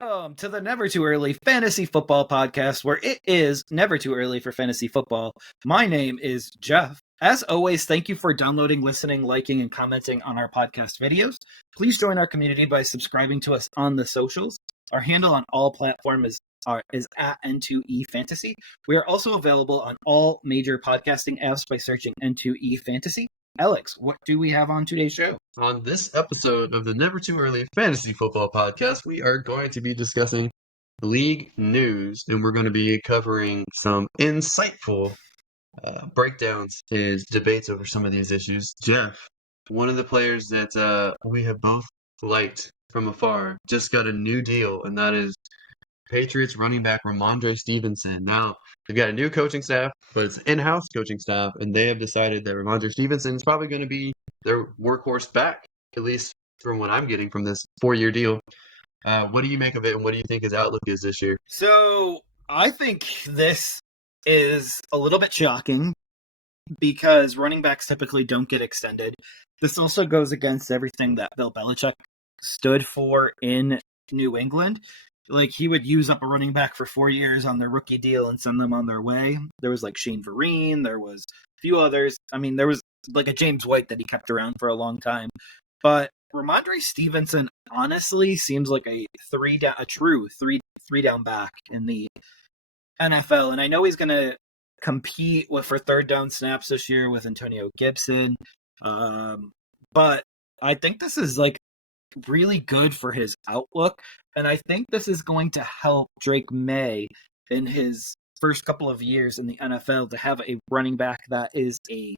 To the Never Too Early Fantasy Football Podcast, where it is never too early for fantasy football. My name is Jeff. As always, thank you for downloading, listening, liking, and commenting on our podcast videos. Please join our community by subscribing to us on the socials. Our handle on all platforms is at N2E Fantasy. We are also available on all major podcasting apps by searching N2E Fantasy. Alex, what do we have on today's show? On this episode of the Never Too Early Fantasy Football Podcast, we are going to be discussing league news, and we're going to be covering some insightful breakdowns and debates over some of these issues. Jeff, one of the players that we have both liked from afar, just got a new deal, and that is Patriots running back Rhamondre Stevenson. Now, they've got a new coaching staff, but it's in-house coaching staff, and they have decided that Rhamondre Stevenson is probably going to be their workhorse back, at least from what I'm getting from this 4-year deal. What do you make of it, and what do you think his outlook is this year? So, I think this is a little bit shocking because running backs typically don't get extended. This also goes against everything that Bill Belichick stood for in New England. Like, he would use up a running back for 4 years on their rookie deal and send them on their way. There was like Shane Vereen, there was a few others. I mean, there was like a James White that he kept around for a long time. But Rhamondre Stevenson honestly seems like a true three down back in the NFL. And I know he's going to compete for third down snaps this year with Antonio Gibson. But I think this is like really good for his outlook. And I think this is going to help Drake May in his first couple of years in the NFL to have a running back that is a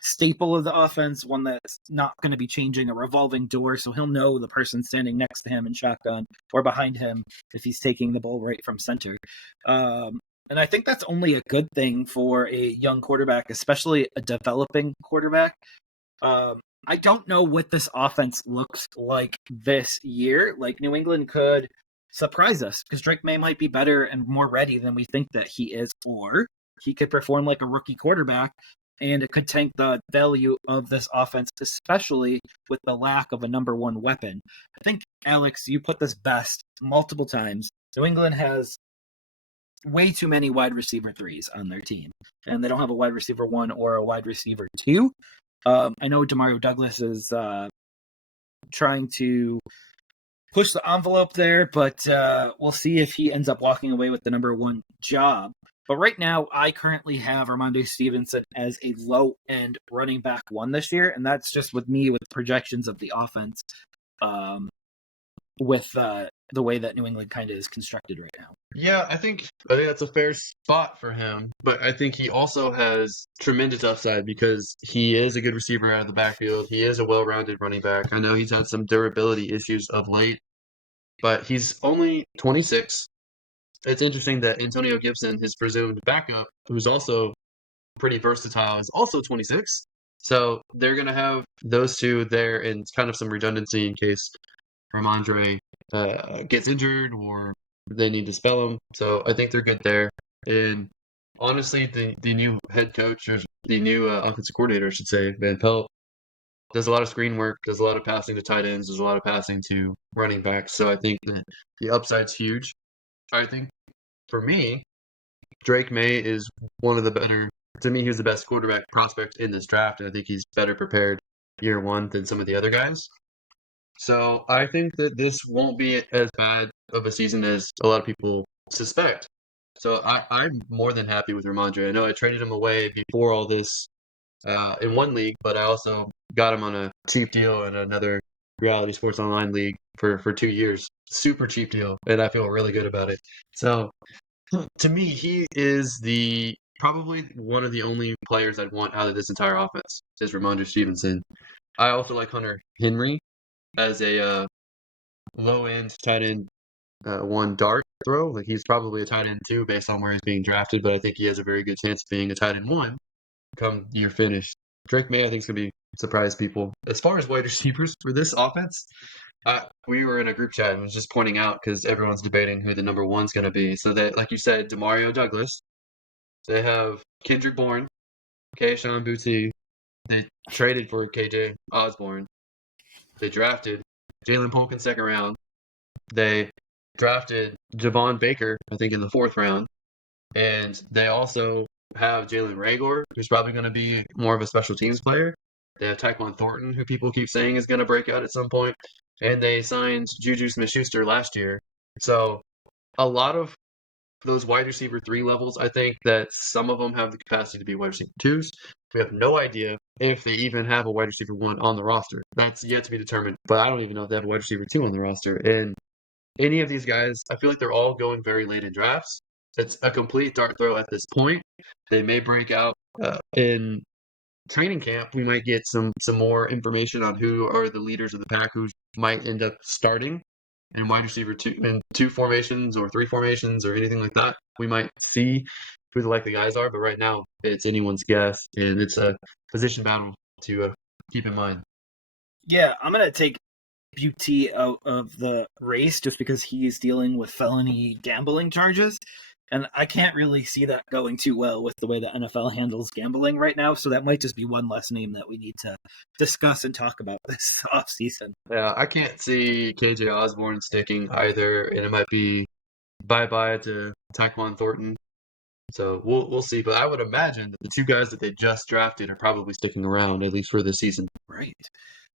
staple of the offense, one that's not going to be changing, a revolving door, so he'll know the person standing next to him in shotgun or behind him if he's taking the ball right from center. And I think that's only a good thing for a young quarterback, especially a developing quarterback. I don't know what this offense looks like this year. Like, New England could surprise us because Drake May might be better and more ready than we think that he is, or he could perform like a rookie quarterback, and it could tank the value of this offense, especially with the lack of a number one weapon. I think, Alex, you put this best multiple times. New England has way too many wide receiver threes on their team, and they don't have a wide receiver one or a wide receiver two. I know Demario Douglas is trying to push the envelope there, but we'll see if he ends up walking away with the number one job. But right now, I currently have Rhamondre Stevenson as a low-end running back one this year, and that's just with me with projections of the offense with the way that New England kind of is constructed right now. Yeah, I think that's a fair spot for him, but I think he also has tremendous upside because he is a good receiver out of the backfield. He is a well-rounded running back. I know he's had some durability issues of late, but he's only 26. It's interesting that Antonio Gibson, his presumed backup, who's also pretty versatile, is also 26. So they're going to have those two there and kind of some redundancy in case Rhamondre gets injured or they need to spell him. So I think they're good there. And honestly, the new head coach, or the new offensive coordinator, I should say, Van Pelt, does a lot of screen work, does a lot of passing to tight ends, does a lot of passing to running backs. So I think that the upside's huge. I think for me, Drake May is one of the better, to me, he's the best quarterback prospect in this draft, and I think he's better prepared year one than some of the other guys. So I think that this won't be as bad of a season as a lot of people suspect. So I'm more than happy with Rhamondre. I know I traded him away before all this in one league, but I also got him on a cheap deal in another Reality Sports Online league for 2 years. Super cheap deal, and I feel really good about it. So to me, he is probably one of the only players I'd want out of this entire offense is Rhamondre Stevenson. I also like Hunter Henry as a low-end tight end one dart throw. Like, he's probably a tight end two based on where he's being drafted, but I think he has a very good chance of being a tight end one come year finish. Drake May, I think, is going to be surprise people. As far as wide receivers for this offense, we were in a group chat and was just pointing out because everyone's debating who the number one's going to be. So that, like you said, Demario Douglas. They have Kendrick Bourne, Kayshon Boutte. They traded for KJ Osborne. They drafted Jalen Polk in second round. They drafted Javon Baker, I think, in the 4th round. And they also have Jalen Reagor, who's probably going to be more of a special teams player. They have Tyquan Thornton, who people keep saying is going to break out at some point. And they signed Juju Smith-Schuster last year. So a lot of those wide receiver 3 levels, I think that some of them have the capacity to be wide receiver 2s. We have no idea if they even have a wide receiver 1 on the roster. That's yet to be determined. But I don't even know if they have a wide receiver 2 on the roster. And any of these guys, I feel like they're all going very late in drafts. It's a complete dart throw at this point. They may break out in training camp. We might get some more information on who are the leaders of the pack who might end up starting in wide receiver 2 in 2 formations or 3 formations or anything like that. We might see who the likely guys are, but right now it's anyone's guess, and it's a position battle to keep in mind. Yeah, I'm going to take Butte out of the race just because he's dealing with felony gambling charges. And I can't really see that going too well with the way the NFL handles gambling right now. So that might just be one less name that we need to discuss and talk about this offseason. Yeah, I can't see KJ Osborne sticking either, and it might be bye-bye to Tyquan Thornton. So we'll see. But I would imagine that the 2 guys that they just drafted are probably sticking around, at least for this season. Right.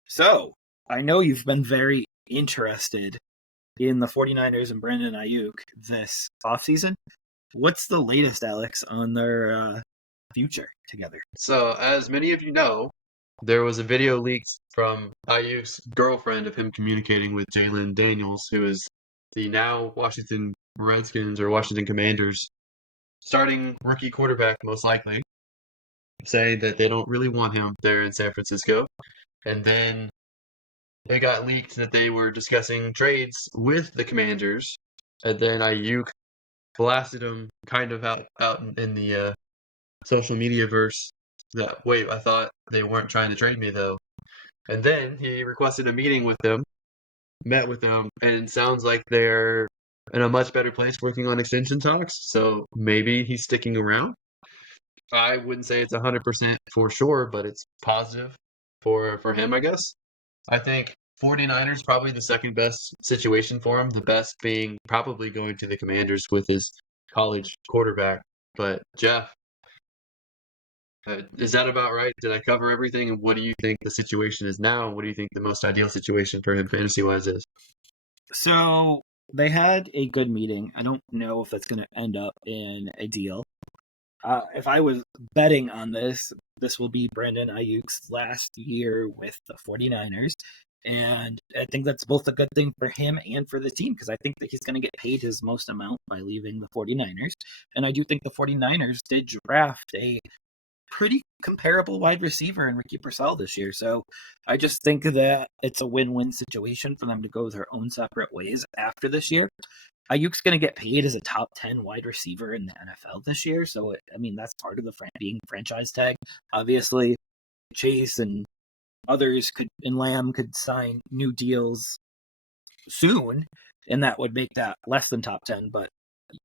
So I know you've been very interested in the 49ers and Brandon Ayuk this offseason. What's the latest, Alex, on their future together? So, as many of you know, there was a video leaked from Ayuk's girlfriend of him communicating with Jalen Daniels, who is the now Washington Redskins or Washington Commanders starting rookie quarterback, most likely, saying that they don't really want him there in San Francisco. And then it got leaked that they were discussing trades with the Commanders, and then Ayuk blasted him kind of out in the social media verse that, wait, I thought they weren't trying to trade me though. And then he requested a meeting with them, met with them, and sounds like they're in a much better place working on extension talks. So maybe he's sticking around. I wouldn't say it's 100% for sure, but it's positive for him, I guess. I think 49ers probably the second best situation for him, the best being probably going to the Commanders with his college quarterback. But Jeff, is that about right? Did I cover everything? And what do you think the situation is now? And what do you think the most ideal situation for him fantasy-wise is? So they had a good meeting. I don't know if that's going to end up in a deal. If I was betting on this will be Brandon Ayuk's last year with the 49ers. And I think that's both a good thing for him and for the team because I think that he's going to get paid his most amount by leaving the 49ers. And I do think the 49ers did draft a pretty comparable wide receiver in Ricky Purcell this year. So I just think that it's a win-win situation for them to go their own separate ways after this year. Ayuk's going to get paid as a top 10 wide receiver in the NFL this year. So, that's part of the being franchise tag. Obviously, Chase and others and Lamb could sign new deals soon, and that would make that less than top 10. But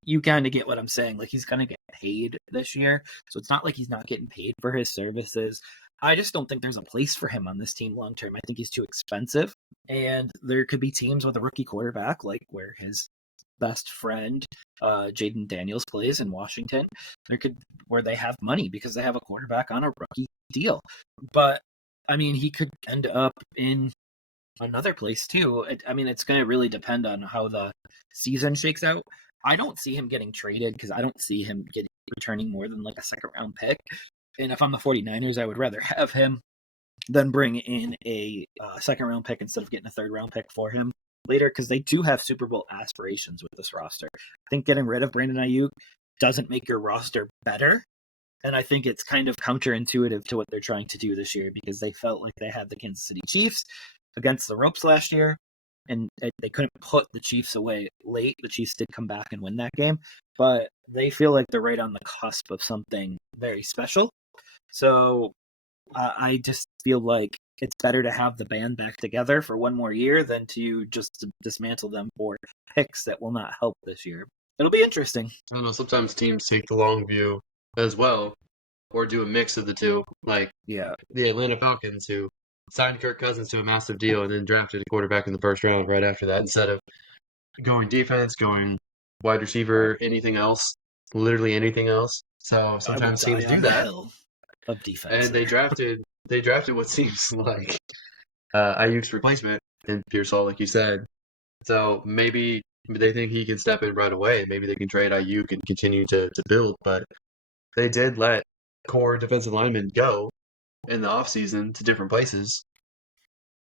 you kind of get what I'm saying. Like, he's going to get paid this year. So it's not like he's not getting paid for his services. I just don't think there's a place for him on this team long term. I think he's too expensive. And there could be teams with a rookie quarterback, like where his best friend Jaden Daniels plays in Washington, where they have money because they have a quarterback on a rookie deal. But he could end up in another place too. It's going to really depend on how the season shakes out. I don't see him getting traded because I don't see him returning more than like a second round pick. And if I'm the 49ers, I would rather have him than bring in a second round pick instead of getting a third round pick for him later because they do have Super Bowl aspirations with this roster. I think getting rid of Brandon Ayuk doesn't make your roster better. And I think it's kind of counterintuitive to what they're trying to do this year because they felt like they had the Kansas City Chiefs against the ropes last year. And they couldn't put the Chiefs away late. The Chiefs did come back and win that game. But they feel like they're right on the cusp of something very special. So I just feel like it's better to have the band back together for one more year than to just dismantle them for picks that will not help this year. It'll be interesting. I don't know. Sometimes teams take the long view as well or do a mix of the two. Like the Atlanta Falcons who signed Kirk Cousins to a massive deal and then drafted a quarterback in the first round right after that instead of going defense, going wide receiver, anything else, literally anything else. So I will sometimes die teams do on the that, hill of defense and they there. drafted what seems like Ayuk's replacement in Pearsall, like you said. So maybe they think he can step in right away. Maybe they can trade Ayuk and continue to build, but they did let core defensive linemen go in the offseason to different places.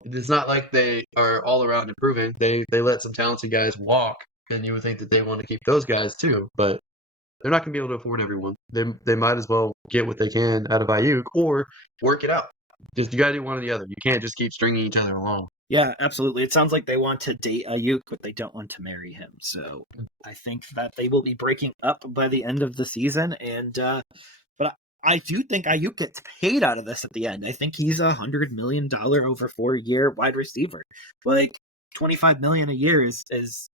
It's not like they are all around improving. They let some talented guys walk, and you would think that they want to keep those guys too, but they're not going to be able to afford everyone. They might as well get what they can out of Ayuk or work it out. Just you got to do one or the other. You can't just keep stringing each other along. Yeah, absolutely. It sounds like they want to date Ayuk, but they don't want to marry him. So I think that they will be breaking up by the end of the season. And but I do think Ayuk gets paid out of this at the end. I think he's $100 million over 4 year wide receiver. Like $25 million a year is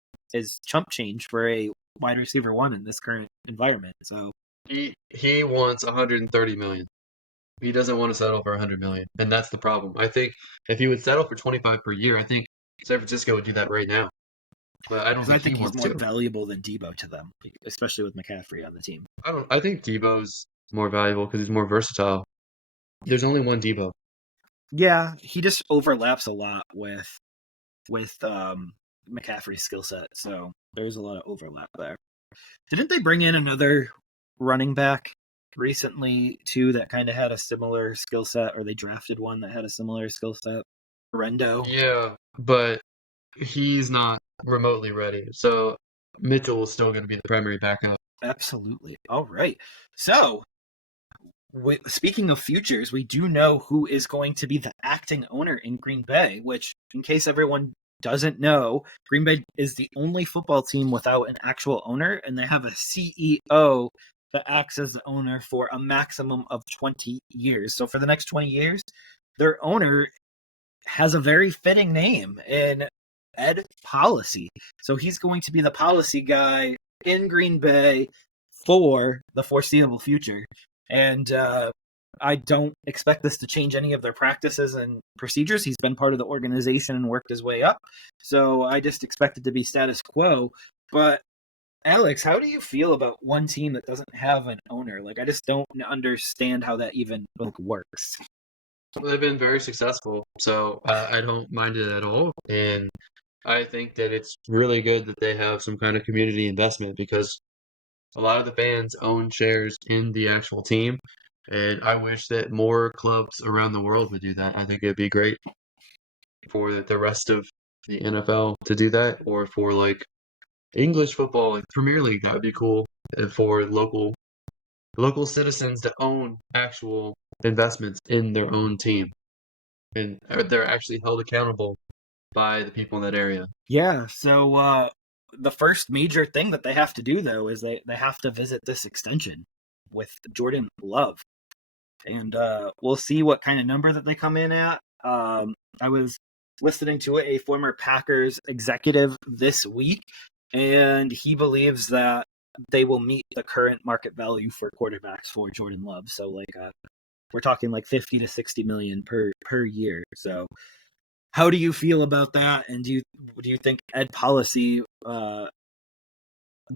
chump change for a wide receiver one in this current environment. So He wants 130 million. He doesn't want to settle for 100 million, and that's the problem. I think if he would settle for 25 per year, I think San Francisco would do that right now. But I don't because I think he think he's wants more to. valuable than Debo to them, especially with McCaffrey on the team. I think Debo's more valuable because he's more versatile. There's only one Debo. Yeah, he just overlaps a lot with McCaffrey's skill set, so there's a lot of overlap there. Didn't they bring in another running back recently too that kind of had a similar skill set, or they drafted one that had a similar skill set? Rendo. Yeah, but he's not remotely ready. So Mitchell is still going to be the primary backup. Absolutely. All right. So, speaking of futures, we do know who is going to be the acting owner in Green Bay, which, in case everyone doesn't know, Green Bay is the only football team without an actual owner, and they have a CEO that acts as the owner for a maximum of 20 years. So for the next 20 years, their owner has a very fitting name in Ed Policy. So he's going to be the policy guy in Green Bay for the foreseeable future. And I don't expect this to change any of their practices and procedures. He's been part of the organization and worked his way up. So I just expect it to be status quo. But Alex, how do you feel about one team that doesn't have an owner? Like, I just don't understand how that even works. They've been very successful, so I don't mind it at all. And I think that it's really good that they have some kind of community investment because a lot of the fans own shares in the actual team. And I wish that more clubs around the world would do that. I think it'd be great for the rest of the NFL to do that, or for like English football, like Premier League, that would be cool. And for local citizens to own actual investments in their own team, and they're actually held accountable by the people in that area. Yeah, so the first major thing that they have to do, though, is they have to visit this extension with Jordan Love. And we'll see what kind of number that they come in at. I was listening to a former Packers executive this week, and he believes that they will meet the current market value for quarterbacks for Jordan Love. So, like, we're talking like 50 to 60 million per year. So, how do you feel about that? And do you think Ed Policy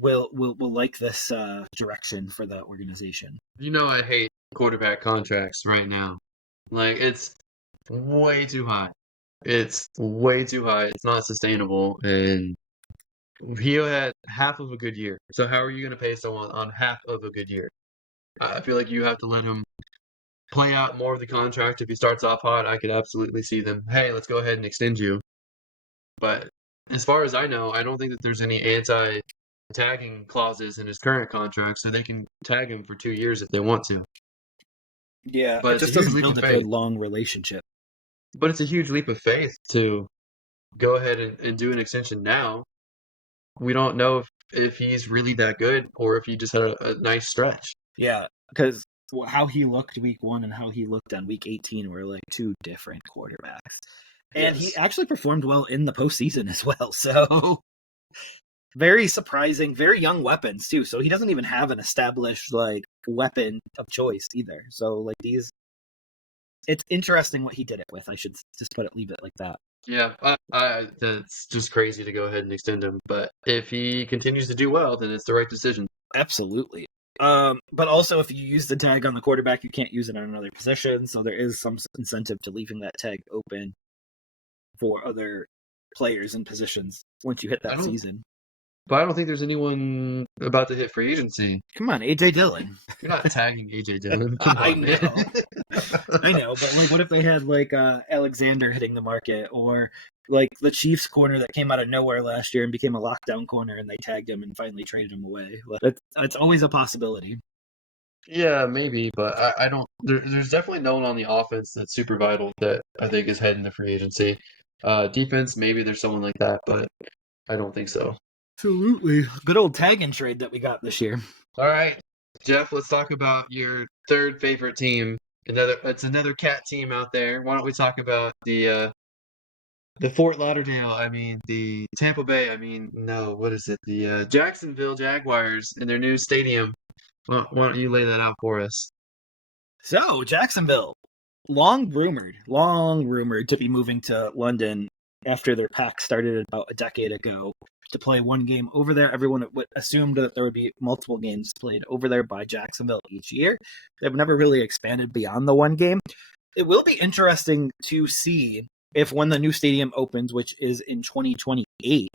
will like this direction for the organization? You know, I hate quarterback contracts right now. Like, it's way too high. It's way too high. It's not sustainable. And he had half of a good year. So how are you going to pay someone on half of a good year? I feel like you have to let him play out more of the contract. If he starts off hot, I could absolutely see them, hey, let's go ahead and extend you. But as far as I know, I don't think that there's any anti-tagging clauses in his current contract, so they can tag him for 2 years if they want to. Yeah, But it it's a just huge doesn't leap build of a good faith. long relationship. But it's a huge leap of faith to go ahead and do an extension now. We don't know if he's really that good or if he just had a nice stretch. Yeah, because how he looked week 1 and how he looked on week 18 were like two different quarterbacks. And he Yes. actually performed well in the postseason as well. So very surprising, very young weapons too. So he doesn't even have an established like weapon of choice either. So like it's interesting what he did it with. I should just leave it like that. Yeah, that's just crazy to go ahead and extend him. But if he continues to do well, then it's the right decision. Absolutely. But also, if you use the tag on the quarterback, you can't use it on another position. So there is some incentive to leaving that tag open for other players and positions once you hit I that don't, season. but I don't think there's anyone about to hit free agency. Come on, AJ Dillon. You're not tagging AJ Dillon. Come I on, man. know. I know, but like, what if they had like Alexander hitting the market, or like the Chiefs corner that came out of nowhere last year and became a lockdown corner, and they tagged him and finally traded him away? Like, that's always a possibility. Yeah, maybe, but I don't. There's definitely no one on the offense that's super vital that I think is heading to free agency. Defense, maybe there's someone like that, but I don't think so. Absolutely, good old tag and trade that we got this year. All right, Jeff, let's talk about your third favorite team. It's another cat team out there. Why don't we talk about the Fort Lauderdale? I mean, the Tampa Bay. I mean, no, what is it? The Jacksonville Jaguars in their new stadium. Why don't you lay that out for us? So Jacksonville, long rumored to be moving to London after their pack started about a decade ago to play one game over there. Everyone assumed that there would be multiple games played over there by Jacksonville each year. They've never really expanded beyond the one game. It will be interesting to see if when the new stadium opens, which is in 2028,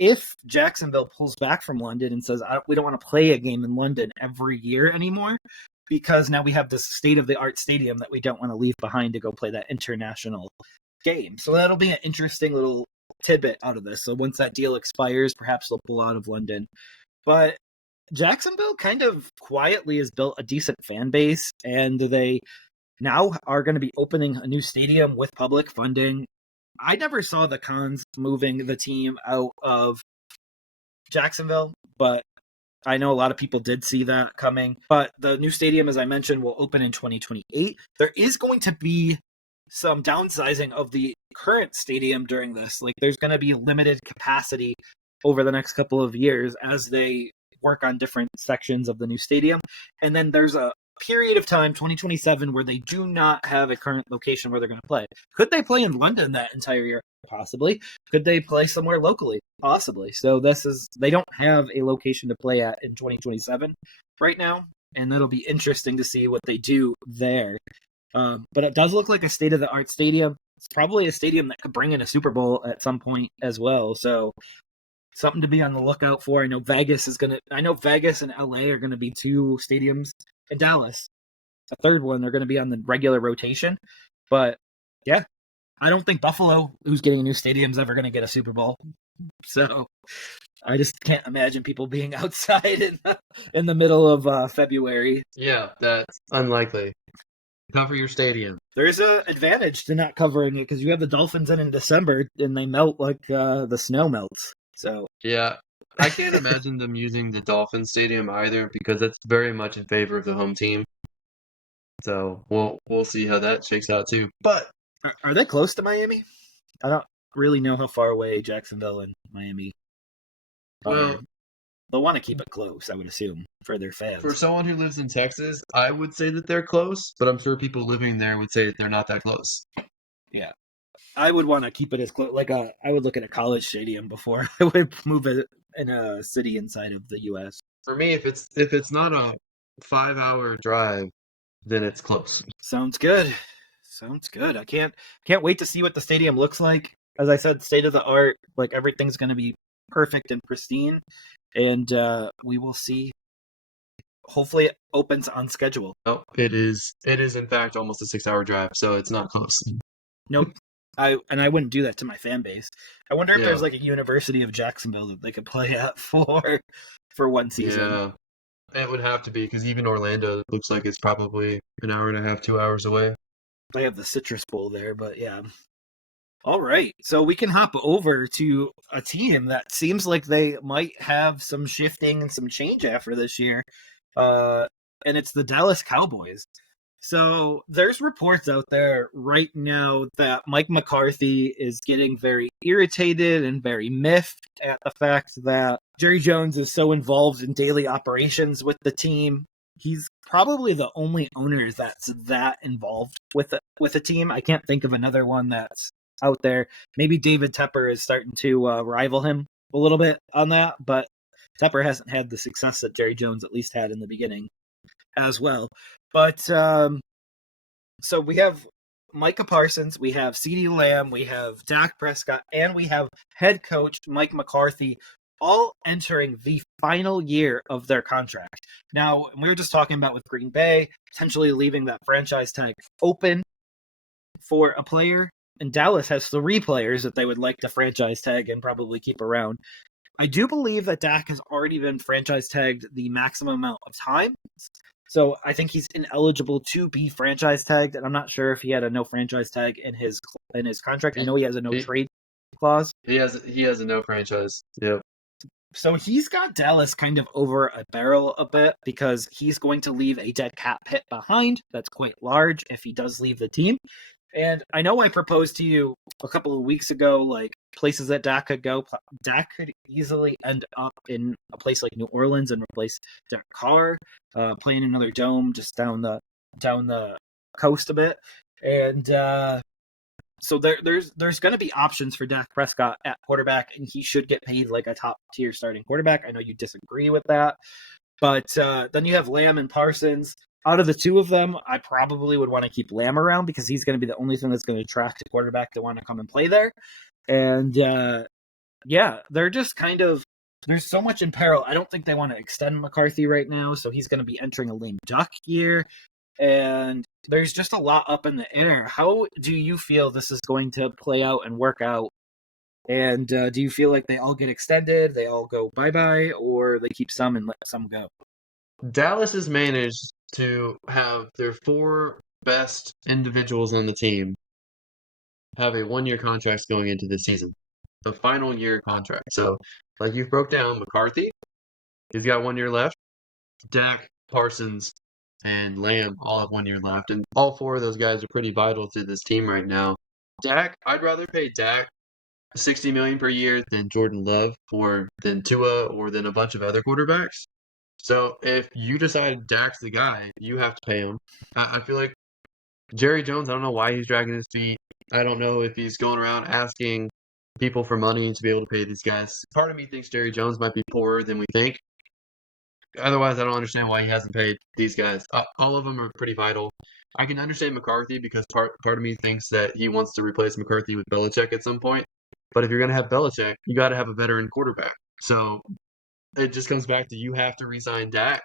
if Jacksonville pulls back from London and says, we don't want to play a game in London every year anymore, because now we have this state-of-the-art stadium that we don't want to leave behind to go play that international game. So that'll be an interesting little tidbit out of this. So once that deal expires, perhaps they'll pull out of London. But Jacksonville kind of quietly has built a decent fan base, and they now are going to be opening a new stadium with public funding. I never saw the cons moving the team out of Jacksonville, but I know a lot of people did see that coming. But the new stadium, as I mentioned, will open in 2028. There is going to be some downsizing of the current stadium during this. Like, there's going to be limited capacity over the next couple of years as they work on different sections of the new stadium. And then there's a period of time, 2027, where they do not have a current location where they're going to play. Could they play in London that entire year? Possibly. Could they play somewhere locally? Possibly. So they don't have a location to play at in 2027 right now, and that'll be interesting to see what they do there. But it does look like a state-of-the-art stadium. It's probably a stadium that could bring in a Super Bowl at some point as well. So something to be on the lookout for. I know Vegas and LA are gonna be two stadiums, and Dallas, a third one, they're gonna be on the regular rotation. But yeah, I don't think Buffalo, who's getting a new stadium, is ever gonna get a Super Bowl. So I just can't imagine people being outside in the middle of February. Yeah, that's unlikely. Cover your stadium. There's an advantage to not covering it because you have the Dolphins in December and they melt like the snow melts. So Yeah, I can't imagine them using the Dolphin Stadium either because that's very much in favor of the home team. So we'll see how that shakes out too. But are they close to Miami? I don't really know how far away Jacksonville and Miami are. well, They'll want to keep it close, I would assume, for their fans. for someone who lives in Texas, I would say that they're close, but I'm sure people living there would say that they're not that close. Yeah. I would want to keep it as close. I would look at a college stadium before I would move it in a city inside of the U.S. For me, if it's not a 5-hour drive, then it's close. Sounds good. Sounds good. I can't wait to see what the stadium looks like. As I said, state of the art. Like, everything's going to be perfect and pristine, and we will see. Hopefully, it opens on schedule. No, it is in fact almost a 6-hour drive, so it's not close. Nope. I wouldn't do that to my fan base. I wonder if Yeah. there's like a University of Jacksonville that they could play at for one season. Yeah, it would have to be because even Orlando looks like it's probably an hour and a half, 2 hours away. They have the Citrus Bowl there, but yeah. All right, so we can hop over to a team that seems like they might have some shifting and some change after this year, and it's the Dallas Cowboys. So there's reports out there right now that Mike McCarthy is getting very irritated and very miffed at the fact that Jerry Jones is so involved in daily operations with the team. He's probably the only owner that's that involved with a team. I can't think of another one that's out there. Maybe David Tepper is starting to rival him a little bit on that, but Tepper hasn't had the success that Jerry Jones at least had in the beginning as well. But so we have Micah Parsons, we have CeeDee Lamb, we have Dak Prescott, and we have head coach Mike McCarthy all entering the final year of their contract. Now, we were just talking about with Green Bay, potentially leaving that franchise tag open for a player. And Dallas has 3 players that they would like to franchise tag and probably keep around. I do believe that Dak has already been franchise tagged the maximum amount of time. So I think he's ineligible to be franchise tagged, and I'm not sure if he had a no franchise tag in his contract. I know he has a no trade clause. He has a no franchise. Yep. So he's got Dallas kind of over a barrel a bit because he's going to leave a dead cap hit behind that's quite large if he does leave the team. And I know I proposed to you a couple of weeks ago, like places that Dak could go. Dak could easily end up in a place like New Orleans and replace Derek Carr, playing another dome just down the coast a bit. And so there's going to be options for Dak Prescott at quarterback, and he should get paid like a top tier starting quarterback. I know you disagree with that, but then you have Lamb and Parsons. Out of the 2 of them, I probably would want to keep Lamb around because he's going to be the only thing that's going to attract a quarterback to want to come and play there. And yeah, they're just kind of, there's so much in peril. I don't think they want to extend McCarthy right now, so he's going to be entering a lame duck year. And there's just a lot up in the air. How do you feel this is going to play out and work out? And do you feel like they all get extended, they all go bye-bye, or they keep some and let some go? Dallas has managed to have their 4 best individuals on the team have a 1-year contract going into this season, the final year contract. So, like you broke down, McCarthy, he's got 1 year left. Dak, Parsons, and Lamb all have 1 year left, and all 4 of those guys are pretty vital to this team right now. Dak, I'd rather pay Dak $60 million per year than Jordan Love or than Tua or than a bunch of other quarterbacks. So if you decide Dak's the guy, you have to pay him. I feel like Jerry Jones, I don't know why he's dragging his feet. I don't know if he's going around asking people for money to be able to pay these guys. Part of me thinks Jerry Jones might be poorer than we think. Otherwise, I don't understand why he hasn't paid these guys. All of them are pretty vital. I can understand McCarthy because part of me thinks that he wants to replace McCarthy with Belichick at some point. But if you're going to have Belichick, you got to have a veteran quarterback. So it just comes back to you have to re-sign Dak.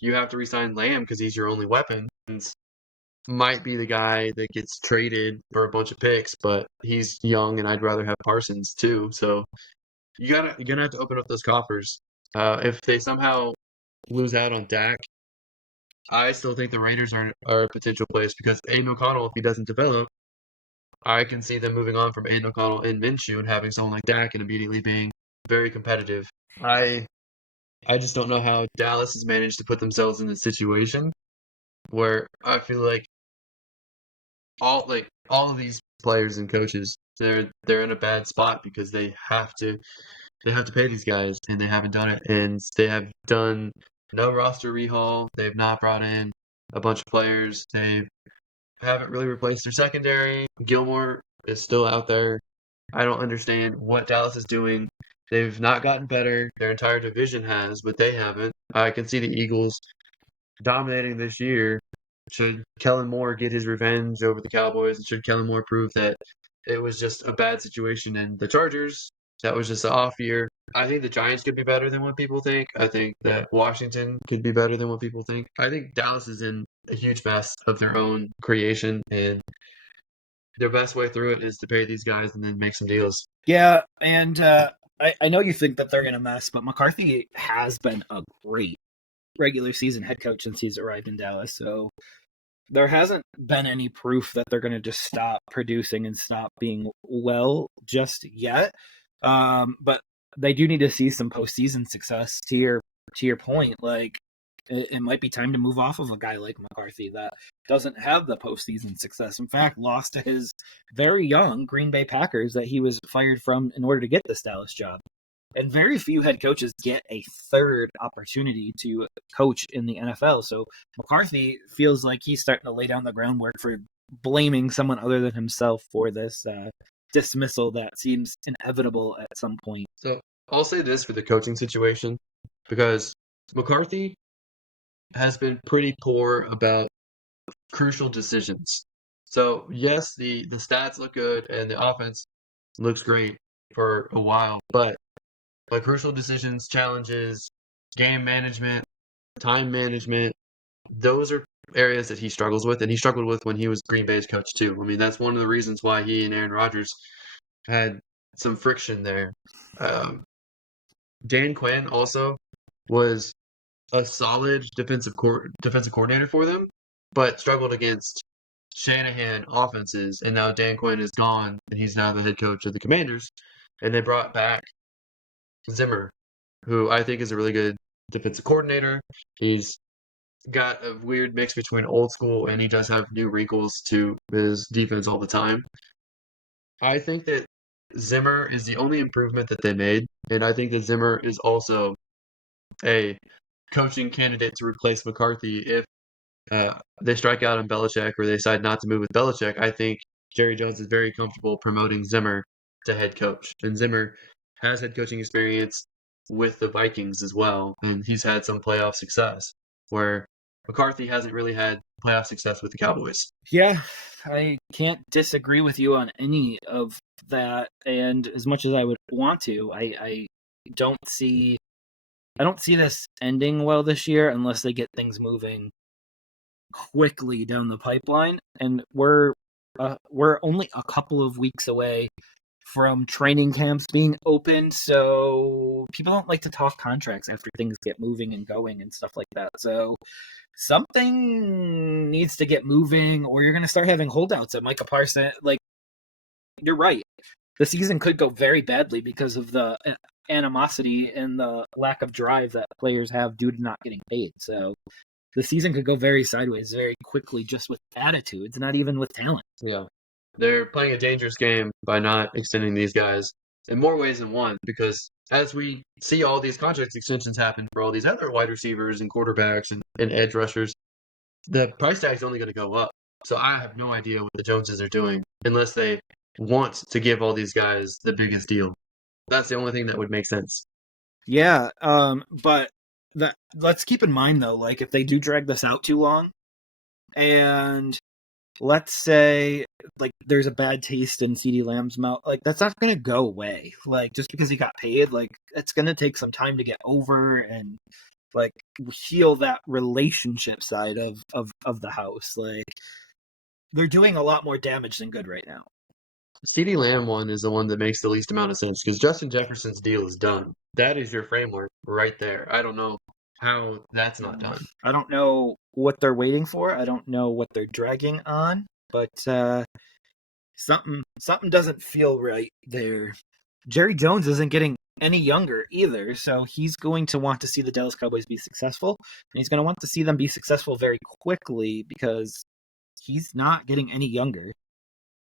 You have to re-sign Lamb because he's your only weapon. And might be the guy that gets traded for a bunch of picks, but he's young, and I'd rather have Parsons too. So you're gonna have to open up those coffers. If they somehow lose out on Dak, I still think the Raiders are a potential place because Aiden O'Connell, if he doesn't develop, I can see them moving on from Aiden O'Connell and Minshew and having someone like Dak and immediately being very competitive. I just don't know how Dallas has managed to put themselves in this situation where I feel like all of these players and coaches they're in a bad spot because they have to pay these guys and they haven't done it, and they have done no roster rehaul. They've not brought in a bunch of players. They haven't really replaced their secondary. Gilmore is still out there. I don't understand what Dallas is doing. They've not gotten better. Their entire division has, but they haven't. I can see the Eagles dominating this year. Should Kellen Moore get his revenge over the Cowboys? And should Kellen Moore prove that it was just a bad situation? And the Chargers, that was just an off year. I think the Giants could be better than what people think. I think that Washington could be better than what people think. I think Dallas is in a huge mess of their own creation, and their best way through it is to pay these guys and then make some deals. Yeah, and I know you think that they're in a mess, but McCarthy has been a great regular season head coach since he's arrived in Dallas. So there hasn't been any proof that they're going to just stop producing and stop being well just yet. But they do need to see some postseason success. To your point, like it might be time to move off of a guy like McCarthy that doesn't have the postseason success. In fact, lost to his very young Green Bay Packers that he was fired from in order to get this Dallas job. And very few head coaches get a third opportunity to coach in the NFL. So McCarthy feels like he's starting to lay down the groundwork for blaming someone other than himself for this dismissal that seems inevitable at some point. So I'll say this for the coaching situation because McCarthy has been pretty poor about crucial decisions. So yes, the stats look good and the offense looks great for a while, but crucial decisions, challenges, game management, time management, those are areas that he struggles with, and he struggled with when he was Green Bay's coach too. I mean, that's one of the reasons why he and Aaron Rodgers had some friction there. Um, Dan Quinn also was a solid defensive coordinator for them, but struggled against Shanahan offenses. And now Dan Quinn is gone, and he's now the head coach of the Commanders. And they brought back Zimmer, who I think is a really good defensive coordinator. He's got a weird mix between old school and he does have new wrinkles to his defense all the time. I think that Zimmer is the only improvement that they made, and I think that Zimmer is also a coaching candidate to replace McCarthy if they strike out on Belichick or they decide not to move with Belichick. I think Jerry Jones is very comfortable promoting Zimmer to head coach, and Zimmer has head coaching experience with the Vikings as well, and he's had some playoff success where McCarthy hasn't really had playoff success with the Cowboys. Yeah, I can't disagree with you on any of that. And as much as I would want to, I don't see this ending well this year unless they get things moving quickly down the pipeline. And we're only a couple of weeks away from training camps being open, so people don't like to talk contracts after things get moving and going and stuff like that. So something needs to get moving, or you're going to start having holdouts at Micah Parsons. Like, you're right. The season could go very badly because of the animosity and the lack of drive that players have due to not getting paid. So the season could go very sideways very quickly just with attitudes, not even with talent. Yeah. They're playing a dangerous game by not extending these guys in more ways than one because as we see all these contract extensions happen for all these other wide receivers and quarterbacks and edge rushers, the price tag is only going to go up. So I have no idea what the Joneses are doing unless they want to give all these guys the biggest deal. That's the only thing that would make sense. Yeah, but let's keep in mind though, like if they do drag this out too long, and let's say like there's a bad taste in CeeDee Lamb's mouth, like that's not gonna go away. Like just because he got paid, like it's gonna take some time to get over and like heal that relationship side of the house. Like they're doing a lot more damage than good right now. CeeDee Lamb one is the one that makes the least amount of sense because Justin Jefferson's deal is done. That is your framework right there. I don't know how that's not done. I don't know what they're waiting for. I don't know what they're dragging on, but something doesn't feel right there. Jerry Jones isn't getting any younger either, so he's going to want to see the Dallas Cowboys be successful, and he's going to want to see them be successful very quickly because he's not getting any younger.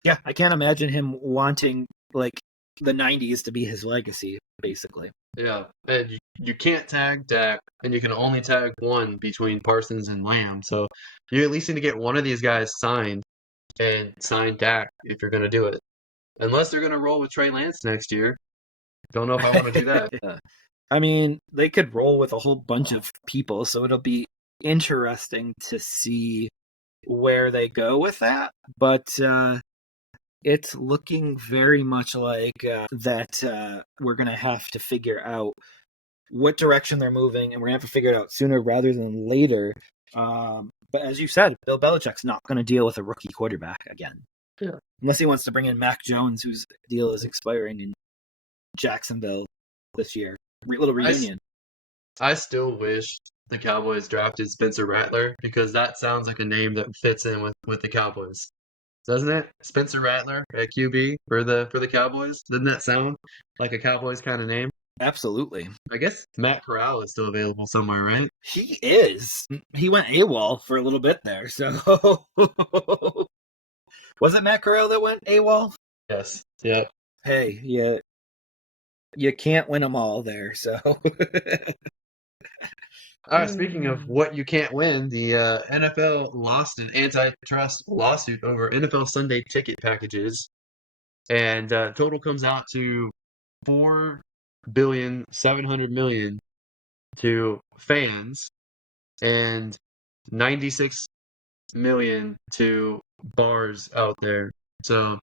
Yeah, I can't imagine him wanting like the 90s to be his legacy, basically. Yeah, and you can't tag Dak, and you can only tag one between Parsons and Lamb. So you at least need to get one of these guys signed and sign Dak if you're going to do it. Unless they're going to roll with Trey Lance next year. Don't know if I want to do that. Yeah. I mean, they could roll with a whole bunch of people, so it'll be interesting to see where they go with that. But it's looking very much like that we're going to have to figure out what direction they're moving, and we're going to have to figure it out sooner rather than later. But as you said, Bill Belichick's not going to deal with a rookie quarterback again. Yeah. Unless he wants to bring in Mac Jones, whose deal is expiring in Jacksonville this year. Little reunion. I still wish the Cowboys drafted Spencer Rattler because that sounds like a name that fits in with the Cowboys. Doesn't it? Spencer Rattler at QB for the Cowboys? Doesn't that sound like a Cowboys kind of name? Absolutely. I guess Matt Corral is still available somewhere, right? He is. He went AWOL for a little bit there, so was it Matt Corral that went AWOL? Yes. Yep. Hey, you can't win them all there, so. All right, speaking of what you can't win, the NFL lost an antitrust lawsuit over NFL Sunday ticket packages. and total comes out to 4,700,000,000 to fans and 96 million to bars out there. So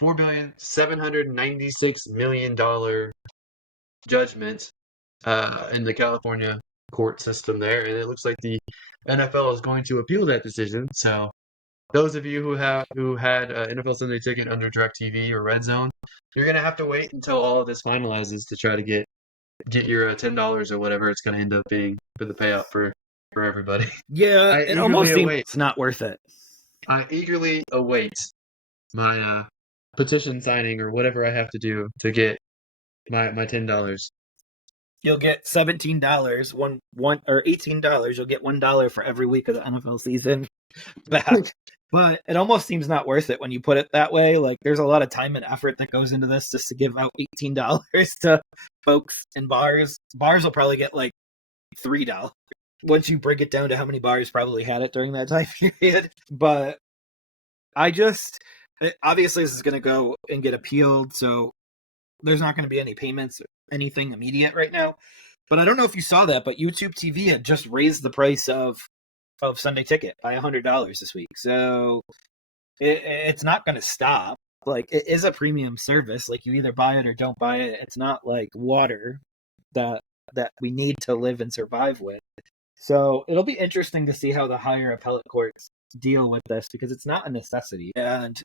$4,796,000,000 judgment in the California court system there, and it looks like the NFL is going to appeal that decision. So those of you who had NFL Sunday Ticket under DirecTV or Red Zone, you're gonna have to wait until all of this finalizes to try to get your $10 or whatever it's gonna end up being for the payout for everybody. Yeah, I it almost eagerly seems await. it's not worth it. I eagerly await my petition signing or whatever I have to do to get my $10. You'll get $17, one or $18. You'll get $1 for every week of the NFL season back. But it almost seems not worth it when you put it that way. Like, there's a lot of time and effort that goes into this just to give out $18 to folks in bars. Bars will probably get like $3 once you break it down to how many bars probably had it during that time period. But obviously this is going to go and get appealed, so there's not going to be any payments or anything immediate right now. But I don't know if you saw that, but YouTube TV had just raised the price of Sunday Ticket by $100 this week. So it's not going to stop. Like, it is a premium service. Like, you either buy it or don't buy it. It's not like water that we need to live and survive with. So it'll be interesting to see how the higher appellate courts deal with this, because it's not a necessity. And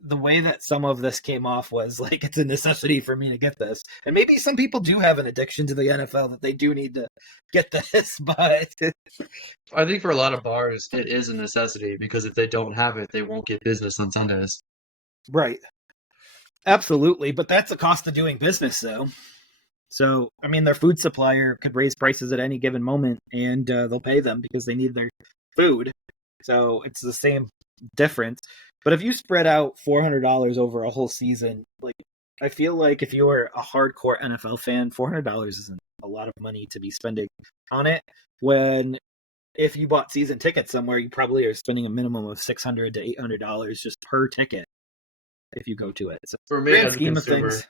the way that some of this came off was like, it's a necessity for me to get this. And maybe some people do have an addiction to the NFL that they do need to get this, but I think for a lot of bars, it is a necessity because if they don't have it, they won't get business on Sundays. right. Absolutely. But that's the cost of doing business, though. So, I mean, their food supplier could raise prices at any given moment, and they'll pay them because they need their food. So it's the same difference. But if you spread out $400 over a whole season, like, I feel like if you were a hardcore NFL fan, $400 isn't a lot of money to be spending on it. When if you bought season tickets somewhere, you probably are spending a minimum of $600 to $800 just per ticket if you go to it. So, For me, grand as a scheme of consumer, things,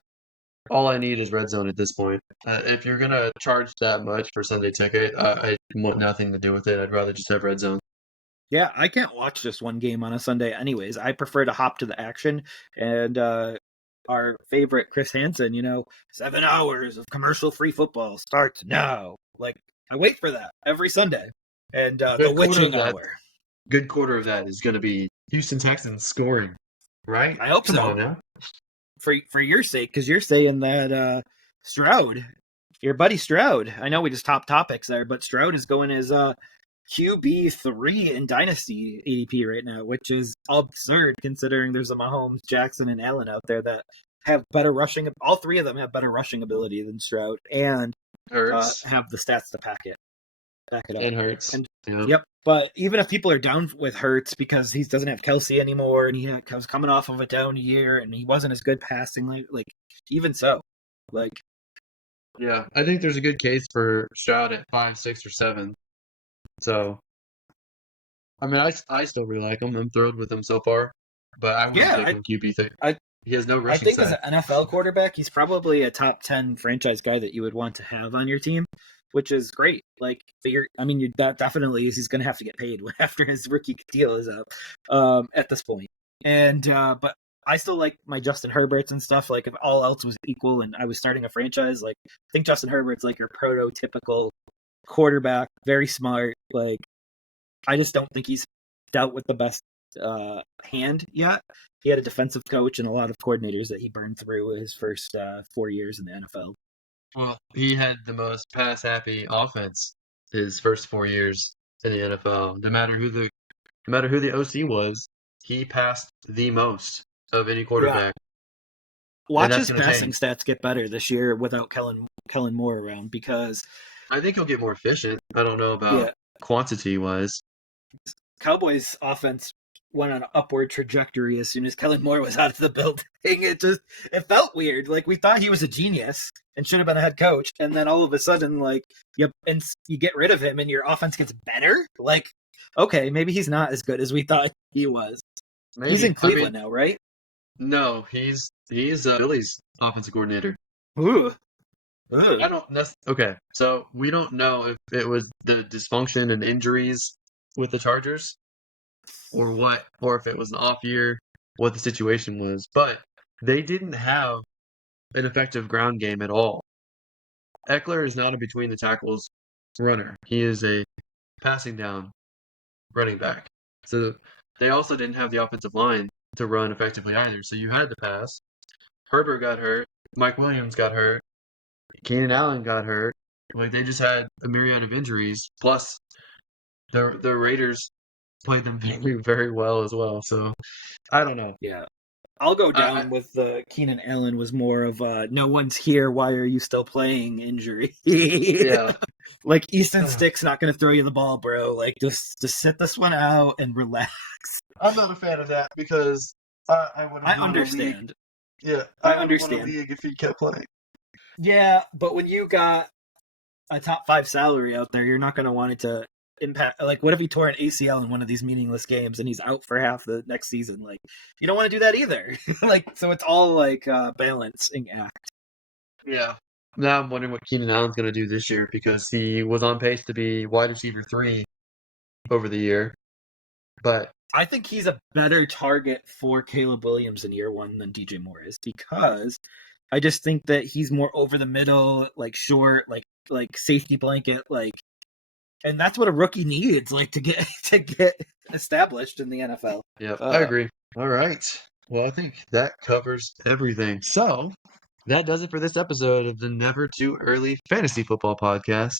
all I need is Red Zone at this point. If you're gonna charge that much for Sunday Ticket, I want nothing to do with it. I'd rather just have Red Zone. yeah, I can't watch just one game on a Sunday anyways. I prefer to hop to the action. And our favorite Chris Hansen, 7 hours of commercial-free football starts now. Like, I wait for that every Sunday. And the Good quarter witching of that. hour. Good quarter of that is gonna be Houston Texans scoring, right? I hope Come so. on now. For your sake, because you're saying that Stroud, your buddy Stroud, I know we just top topics there, but Stroud is going as QB3 in Dynasty ADP right now, which is absurd considering there's a Mahomes, Jackson, and Allen out there that have better rushing. All three of them have better rushing ability than Stroud, and Hurts have the stats to back it up. and Hurts. And Yeah. yep. But even if people are down with Hurts because he doesn't have Kelsey anymore, and he was coming off of a down year, and he wasn't as good passing, like even so, like, Yeah, I think there's a good case for Stroud at 5, 6, or 7. So, I mean, I still really like him. I'm thrilled with him so far, but I wouldn't Yeah, take him QB thing. He has no I rushing think as side. an NFL quarterback, he's probably a top 10 franchise guy that you would want to have on your team, which is great. Like, that definitely is. He's going to have to get paid after his rookie deal is up at this point. And but I still like my Justin Herberts and stuff. Like, if all else was equal and I was starting a franchise, like, I think Justin Herbert's like your prototypical quarterback, very smart. Like, I just don't think he's dealt with the best hand yet. He had a defensive coach and a lot of coordinators that he burned through his first 4 years in the NFL. Well, he had the most pass-happy offense his first 4 years in the NFL. No matter who the OC was, he passed the most of any quarterback. Watch that's his gonna passing change. stats get better this year without Kellen Moore around, because I think he'll get more efficient. I don't know about quantity-wise. Cowboys offense went on an upward trajectory as soon as Kellen Moore was out of the building. It felt weird. Like, we thought he was a genius and should have been a head coach, and then all of a sudden, like, you get rid of him and your offense gets better. Like, okay, maybe he's not as good as we thought he was. Maybe. He's in Cleveland now, right? No, he's Philly's offensive coordinator. Ooh. I don't okay, so we don't know if it was the dysfunction and injuries with the Chargers or what, or if it was an off year, what the situation was. But they didn't have an effective ground game at all. Eckler is not a between the tackles runner. He is a passing down running back. So they also didn't have the offensive line to run effectively either. So you had to pass. Herbert got hurt. Mike Williams got hurt. Keenan Allen got hurt. Like they just had a myriad of injuries. Plus, the Raiders played them very, very well as well. So I don't know. Yeah. I'll go I- down with Keenan Allen was more of no one's here. Why are you still playing? Injury. Yeah. Like Easton Stick's not going to throw you the ball, bro. Like just sit this one out and relax. I'm not a fan of that because I would. I understand. Yeah, I would've won a understand. league if he kept playing. Yeah, but when you got a top 5 salary out there, you're not going to want it to impact. Like, what if he tore an ACL in one of these meaningless games and he's out for half the next season? Like, you don't want to do that either. Like, so it's all like balancing act. Yeah. Now I'm wondering what Keenan Allen's going to do this year because he was on pace to be wide receiver 3 over the year. But I think he's a better target for Caleb Williams in year 1 than DJ Moore is because I just think that he's more over the middle, like short, like safety blanket, like, and that's what a rookie needs, like to get established in the NFL. yeah, I agree. All right. Well, I think that covers everything. So that does it for this episode of the Never Too Early Fantasy Football Podcast.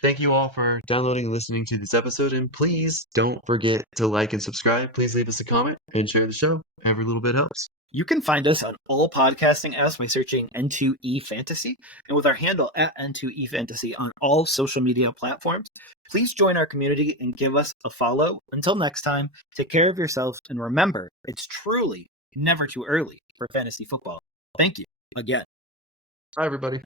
Thank you all for downloading and listening to this episode, and please don't forget to like and subscribe. Please leave us a comment and share the show. Every little bit helps. You can find us on all podcasting apps by searching N2E Fantasy and with our handle at N2E Fantasy on all social media platforms. Please join our community and give us a follow. Until next time, take care of yourself and remember, it's truly never too early for fantasy football. Thank you again. Bye, everybody.